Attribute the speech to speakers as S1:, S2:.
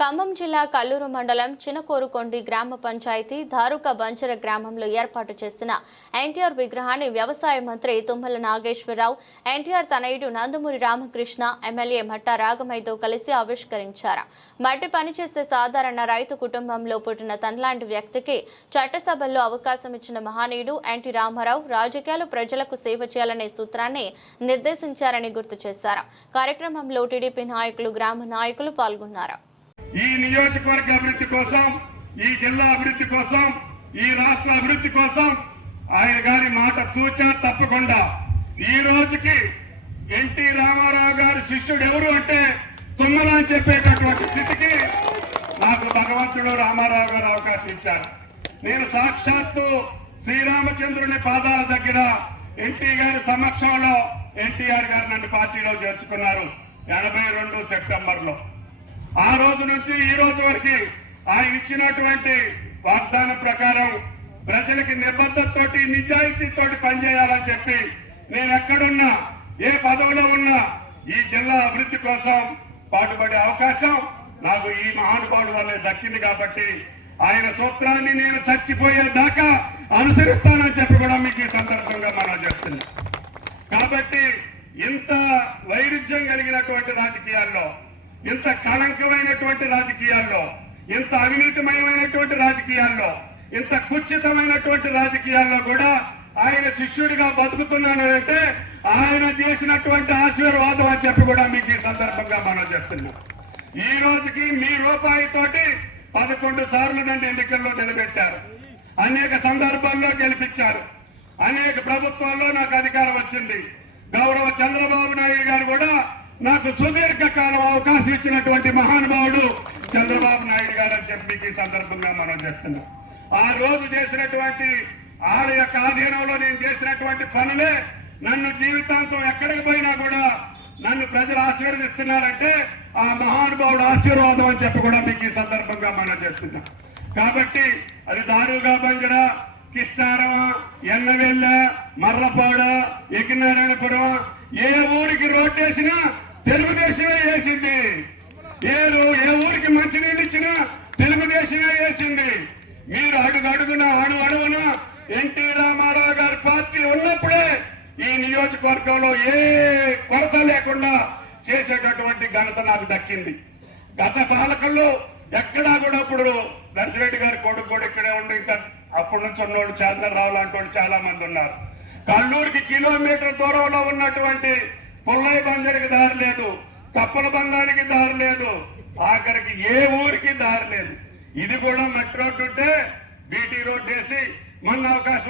S1: ఖమ్మం జిల్లా కల్లూరు మండలం చినకోరుకొండి గ్రామ పంచాయతీ ధారుక బంచర గ్రామంలో ఏర్పాటు చేసిన ఎన్టీఆర్ విగ్రహాన్ని వ్యవసాయ మంత్రి తుమ్మల నాగేశ్వరరావు ఎన్టీఆర్ తనయుడు నందమూరి రామకృష్ణ ఎమ్మెల్యే మట్టా రాగమైతో కలిసి ఆవిష్కరించారు. మట్టి పనిచేసే సాధారణ రైతు కుటుంబంలో పుట్టిన తనలాంటి వ్యక్తికి చట్టసభల్లో అవకాశం ఇచ్చిన మహనీయుడు ఎన్టీ రామారావు రాజకీయాలు ప్రజలకు సేవ చేయాలనే సూత్రాన్ని నిర్దేశించారని గుర్తు చేశారు. కార్యక్రమంలో టీడీపీ నాయకులు గ్రామ నాయకులు పాల్గొన్నారు.
S2: ఈ నియోజకవర్గ అభివృద్ధి కోసం ఈ జిల్లా అభివృద్ధి కోసం ఈ రాష్ట్ర అభివృద్ధి కోసం ఆయన గారి మాట సూచన తప్పకుండా. ఈ రోజుకి ఎన్టీ రామారావు గారి శిష్యుడు ఎవరు అంటే తుమ్మల అని చెప్పేటటువంటి స్థితికి నాకు భగవంతుడు రామారావు గారు అవకాశం ఇచ్చారు. నేను సాక్షాత్తు శ్రీరామచంద్రుని పాదాల దగ్గర ఎన్టీ గారి సమక్షంలో ఎన్టీఆర్ గారు నన్ను పార్టీలో చేర్చుకున్నారు ఎనభై రెండు సెప్టెంబర్లో రోజు నుంచి ఈ రోజు వరకు ఆయన ఇచ్చినటువంటి వాగ్దానం ప్రకారం ప్రజలకి నిబద్ధతతోటి నిజాయితీతోటి పనిచేయాలని చెప్పి నేను ఎక్కడున్నా ఏ పదవిలో ఉన్నా ఈ జిల్లా అభివృద్ధి కోసం పాటుపడే అవకాశం నాకు ఈ మహానుభావుడు వల్లే దక్కింది కాబట్టి ఆయన సూత్రాన్ని నేను చచ్చిపోయే దాకా అనుసరిస్తానని చెప్పి కూడా మీకు ఈ సందర్భంగా మనం చెప్తున్నాం. కాబట్టి ఇంత వైరుధ్యం కలిగినటువంటి రాజకీయాల్లో ఇంత కళంకమైనటువంటి రాజకీయాల్లో ఇంత అవినీతిమయమైనటువంటి రాజకీయాల్లో ఇంత కుచితమైనటువంటి రాజకీయాల్లో కూడా ఆయన శిష్యుడిగా బతుకుతున్నాను అంటే ఆయన చేసినటువంటి ఆశీర్వాదం అని చెప్పి కూడా మీకు ఈ సందర్భంగా మనం చెప్తున్నాం. ఈ రోజుకి మీ రూపాయితోటి పదకొండు సార్లు నన్ను ఎన్నికల్లో నిలబెట్టారు. అనేక సందర్భాల్లో గెలిపించారు. అనేక ప్రభుత్వాల్లో నాకు అధికారం వచ్చింది. గౌరవ చంద్రబాబు నాకు సుదీర్ఘకాలం అవకాశం ఇచ్చినటువంటి మహానుభావుడు చంద్రబాబు నాయుడు గారు అని చెప్పి మీకు ఈ సందర్భంగా మనం చేస్తున్నాం ఆ రోజు చేసినటువంటి ఆడ యొక్క ఆధీనంలో నేను చేసినటువంటి పనులే నన్ను జీవితాంతం ఎక్కడికి పోయినా కూడా నన్ను ప్రజలు ఆశీర్వదిస్తున్నారంటే ఆ మహానుభావుడు ఆశీర్వాదం అని చెప్పి కూడా మీకు ఈ సందర్భంగా మనం చేస్తున్నాం కాబట్టి అది దారుగా బంజడ కిష్టారం ఎన్నవెల్ల మర్రపాడ ఎకినారాయణపురం ఏ ఊరికి రోడ్డేసినా వేసింది ఏ ఏ ఊరికి మంచినీళ్ళు ఇచ్చినా తెలుగుదేశమే వేసింది. మీరు అడుగు అడుగున అడు అడుగున ఎన్టీ రామారావు గారి పార్టీ ఉన్నప్పుడే ఈ నియోజకవర్గంలో ఏ కొరత లేకుండా చేసేటటువంటి ఘనత నాకు దక్కింది. గత పాలకుల్లో ఎక్కడా కూడా ఇప్పుడు నర్సిరెడ్డి గారి కొడుకు కూడా ఇక్కడే ఉండి ఇంకా అప్పటి నుంచి ఉన్నోడు చంద్రరావు లాంటి చాలా మంది ఉన్నారు. కల్లూరుకి కిలోమీటర్ దూరంలో ఉన్నటువంటి పుల్లయ్య బంజరికి దారి లేదు. కప్పల బంగానికి దారి లేదు. ఆఖరికి ఏ ఊరికి దారి లేదు. ఇది కూడా మెట్రో రోడ్డు ఉంటే బీటీ రోడ్ వేసి మొన్న అవకాశం